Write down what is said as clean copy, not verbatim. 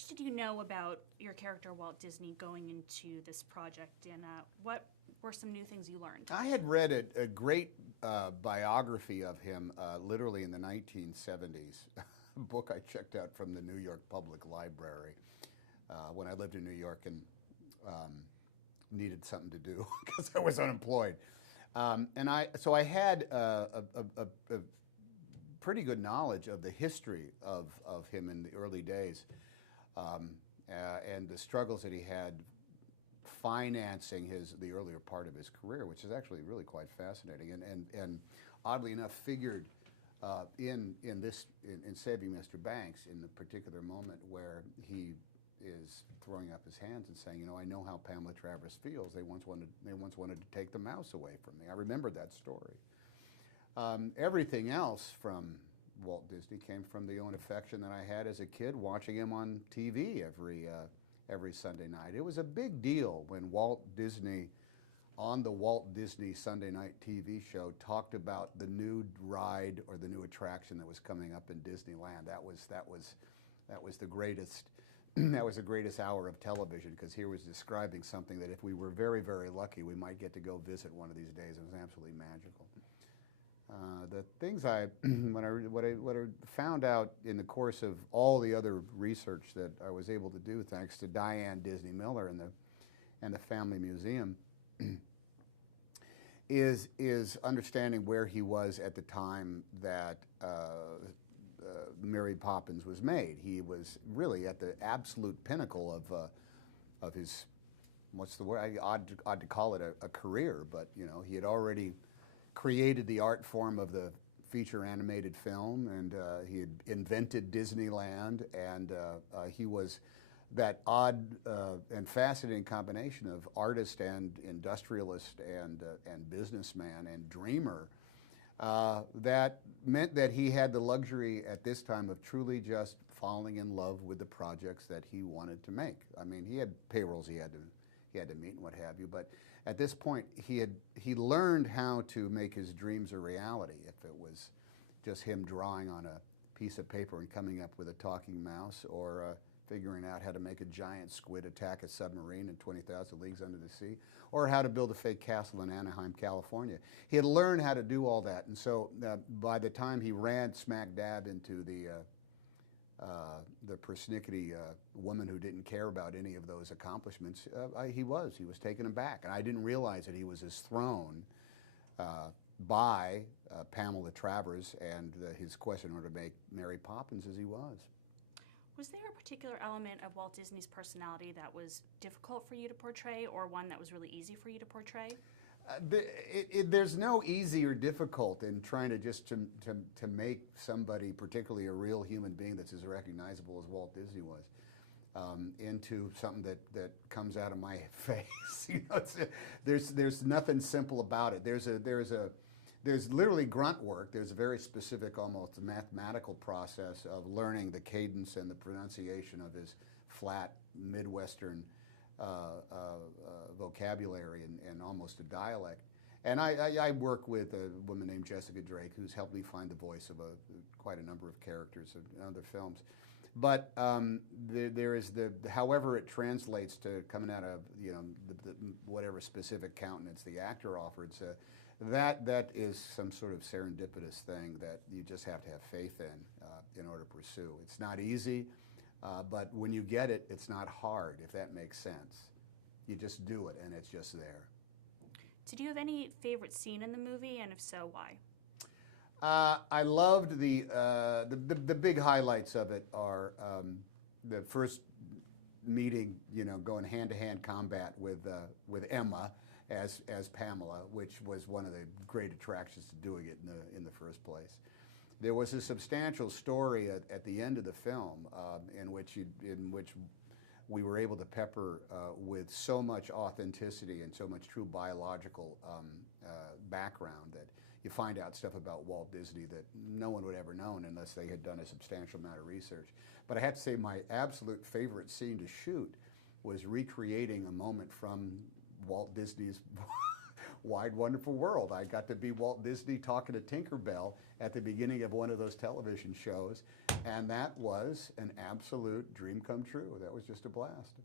much did you know about your character Walt Disney going into this project, and what were some new things you learned? I had read a great biography of him literally in the 1970s, a book I checked out from the New York Public Library when I lived in New York and needed something to do because I was unemployed. So I had a pretty good knowledge of the history of him in the early days and the struggles that he had financing the earlier part of his career, which is actually really quite fascinating, and oddly enough figured in Saving Mr. Banks in the particular moment where he is throwing up his hands and saying, you know, I know how Pamela Travers feels. They once wanted to take the mouse away from me. I remember that story. Everything else from Walt Disney came from the own affection that I had as a kid watching him on TV every Sunday night. It was a big deal when Walt Disney, on the Walt Disney Sunday night TV show, talked about the new ride or the new attraction that was coming up in Disneyland. That was the greatest. That was the greatest hour of television, because here was describing something that if we were very, very lucky, we might get to go visit one of these days. It was absolutely magical. The things what I found out in the course of all the other research that I was able to do, thanks to Diane Disney Miller and the Family Museum, is understanding where he was at the time that Mary Poppins was made. He was really at the absolute pinnacle of his, what's the word? Odd to call it a career, but you know, he had already created the art form of the feature animated film, and he had invented Disneyland, and he was that odd and fascinating combination of artist and industrialist and businessman and dreamer. That meant that he had the luxury at this time of truly just falling in love with the projects that he wanted to make. I mean, he had payrolls he had to meet and what have you, but at this point he learned how to make his dreams a reality. If it was just him drawing on a piece of paper and coming up with a talking mouse, or figuring out how to make a giant squid attack a submarine in 20,000 Leagues Under the Sea, or how to build a fake castle in Anaheim, California. He had learned how to do all that, and so by the time he ran smack dab into the persnickety woman who didn't care about any of those accomplishments, he was taken aback, and I didn't realize that he was as thrown by Pamela Travers and his quest in order to make Mary Poppins as he was. Was there a particular element of Walt Disney's personality that was difficult for you to portray, or one that was really easy for you to portray? There's no easy or difficult in trying to make somebody, particularly a real human being that's as recognizable as Walt Disney was, into something that comes out of my face. You know, there's nothing simple about it. There's literally grunt work. There's a very specific, almost mathematical process of learning the cadence and the pronunciation of his flat Midwestern vocabulary and almost a dialect. And I work with a woman named Jessica Drake, who's helped me find the voice of quite a number of characters in other films. But there is however it translates to coming out of, you know, whatever specific countenance the actor offered. So that is some sort of serendipitous thing that you just have to have faith in order to pursue. It's not easy, but when you get it, it's not hard, if that makes sense. You just do it, and it's just there. Did you have any favorite scene in the movie, and if so, why? I loved the big highlights of it are the first meeting, you know, going hand-to-hand combat with Emma as Pamela, which was one of the great attractions to doing it in the first place. There was a substantial story at the end of the film in which we were able to pepper with so much authenticity and so much true biological background that you find out stuff about Walt Disney that no one would ever known unless they had done a substantial amount of research. But I have to say my absolute favorite scene to shoot was recreating a moment from Walt Disney's Wide Wonderful World. I got to be Walt Disney talking to Tinkerbell at the beginning of one of those television shows, and that was an absolute dream come true. That was just a blast.